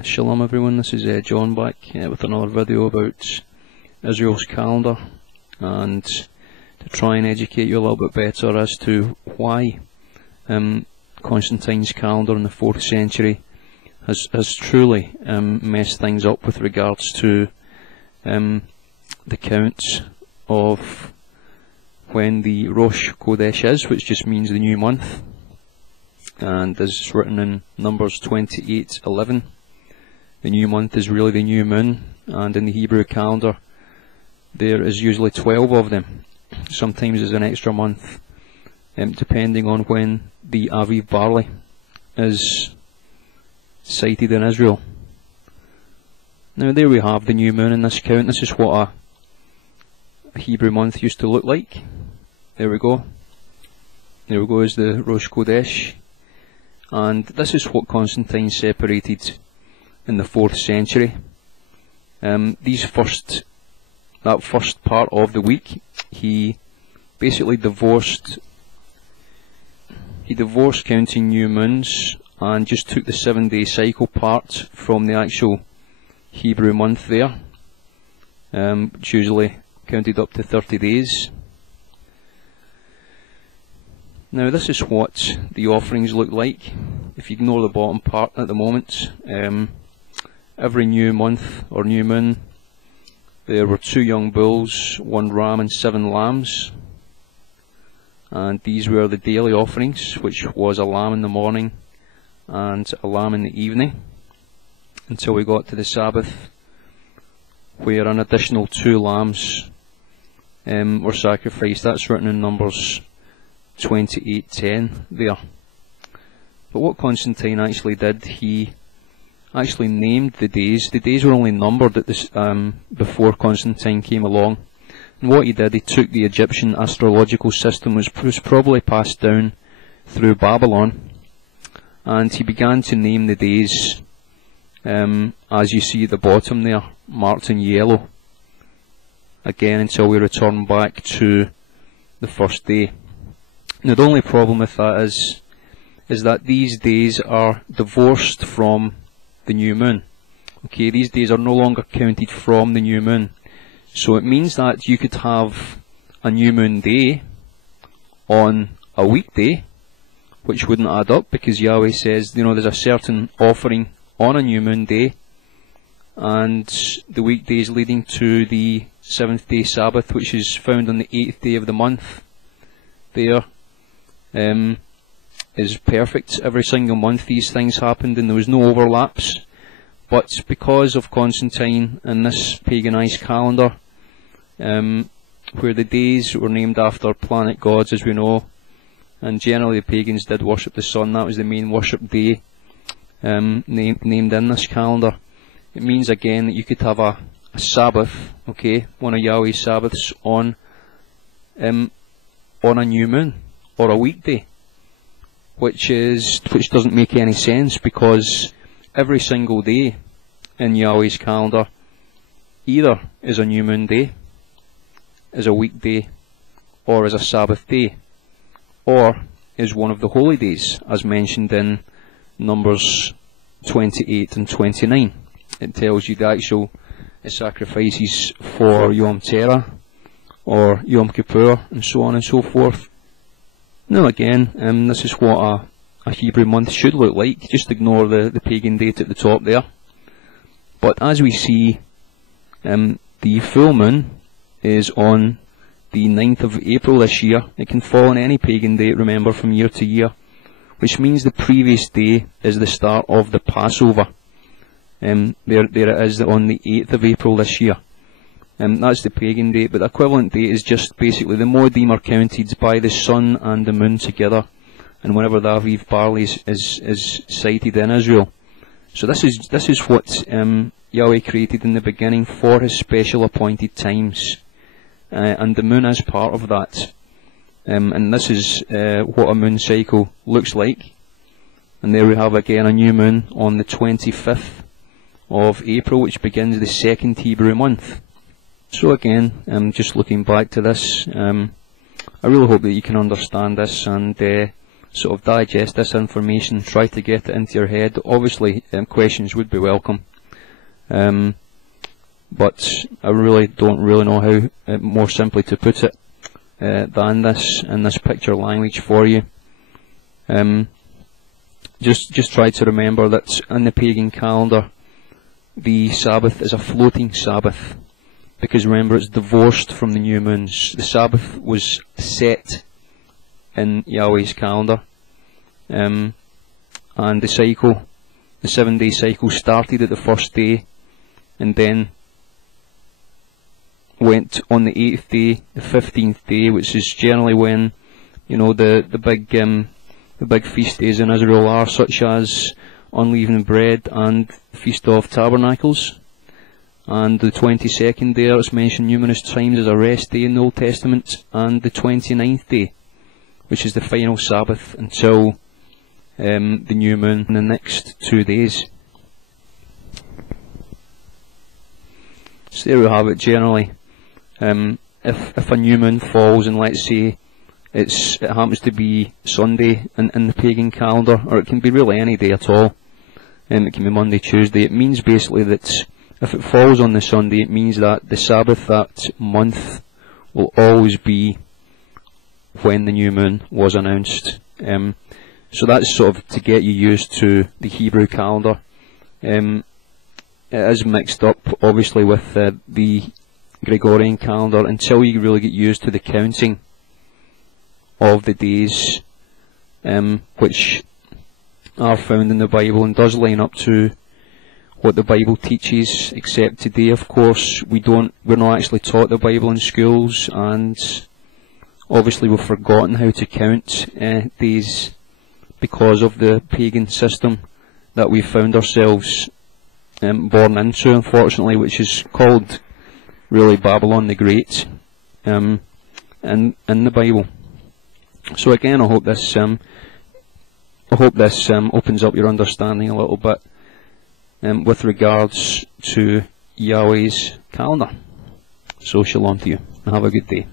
Shalom everyone, this is John back with another video about Israel's calendar, and to try and educate you a little bit better as to why Constantine's calendar in the 4th century has truly messed things up with regards to the counts of when the Rosh Chodesh is, which just means the new month, and as written in Numbers 28:11. The new month is really the new moon, and in the Hebrew calendar there is usually 12 of them. Sometimes there's an extra month, depending on when the Aviv barley is sighted in Israel. Now there we have the new moon in this count. This is what a Hebrew month used to look like. There we go. There we go, is the Rosh Chodesh. And this is what Constantine separated in the 4th century. That first part of the week, he basically divorced counting new moons and just took the 7-day cycle part from the actual Hebrew month there, which usually counted up to 30 days. Now this is what the offerings look like. If you ignore the bottom part at the moment, every new month or new moon there were 2 young bulls, 1 ram and 7 lambs, and these were the daily offerings, which was a lamb in the morning and a lamb in the evening, until we got to the Sabbath, where an additional 2 lambs were sacrificed. That's written in Numbers 28:10 there. But what Constantine actually did, he actually named the days. The days were only numbered at this before Constantine came along, and what he did, he took the Egyptian astrological system, which was probably passed down through Babylon, and he began to name the days as you see at the bottom there, marked in yellow, again until we return back to the first day. Now the only problem with that is that these days are divorced from the new moon. Okay, these days are no longer counted from the new moon. So it means that you could have a new moon day on a weekday, which wouldn't add up, because Yahweh says, you know, there's a certain offering on a new moon day, and the weekdays leading to the 7th day Sabbath, which is found on the 8th day of the month, there is perfect. Every single month these things happened and there was no overlaps. But because of Constantine and this paganized calendar, where the days were named after planet gods, as we know, and generally the pagans did worship the sun, that was the main worship day named in this calendar, it means again that you could have a Sabbath, okay, one of Yahweh's Sabbaths on a new moon or a weekday, which doesn't make any sense, because every single day in Yahweh's calendar either is a new moon day, is a weekday, or is a Sabbath day, or is one of the holy days, as mentioned in Numbers 28 and 29. It tells you the actual sacrifices for Yom Teruah or Yom Kippur and so on and so forth. Now again, this is what a Hebrew month should look like. Just ignore the pagan date at the top there. But as we see, the full moon is on the 9th of April this year. It can fall on any pagan date, remember, from year to year, which means the previous day is the start of the Passover. There it is on the 8th of April this year. That's the pagan date, but the equivalent date is just basically the Moedim are counted by the sun and the moon together, and whenever the Aviv barley is sighted in Israel. So this is what Yahweh created in the beginning for his special appointed times, and the moon is part of that. And this is what a moon cycle looks like. And there we have again a new moon on the 25th of April, which begins the 2nd Hebrew month. So again, just looking back to this, I really hope that you can understand this, and sort of digest this information, try to get it into your head. Obviously, questions would be welcome, but I really don't know how more simply to put it than this in this picture language for you. Just try to remember that in the pagan calendar, the Sabbath is a floating Sabbath, because remember, it's divorced from the new moons. The Sabbath was set in Yahweh's calendar, and the cycle, the 7-day cycle, started at the first day and then went on the 8th day, the 15th day, which is generally when, you know, the big feast days in Israel are, such as unleavened bread and Feast of Tabernacles. And the 22nd day, it's mentioned numerous times as a rest day in the Old Testament, and the 29th day, which is the final Sabbath until the new moon in the next 2 days. So there we have it. Generally, if a new moon falls, and let's say it happens to be Sunday in the pagan calendar, or it can be really any day at all, it can be Monday, Tuesday, it means basically that if it falls on the Sunday, it means that the Sabbath that month will always be when the new moon was announced. So that's sort of to get you used to the Hebrew calendar. It is mixed up, obviously, with the Gregorian calendar until you really get used to the counting of the days, which are found in the Bible and does line up to what the Bible teaches, except today, of course, we're not actually taught the Bible in schools, and obviously we've forgotten how to count days because of the pagan system that we found ourselves born into, unfortunately, which is called really Babylon the Great in the Bible. So again, I hope this opens up your understanding a little bit with regards to Yahweh's calendar. So shalom to you, and have a good day.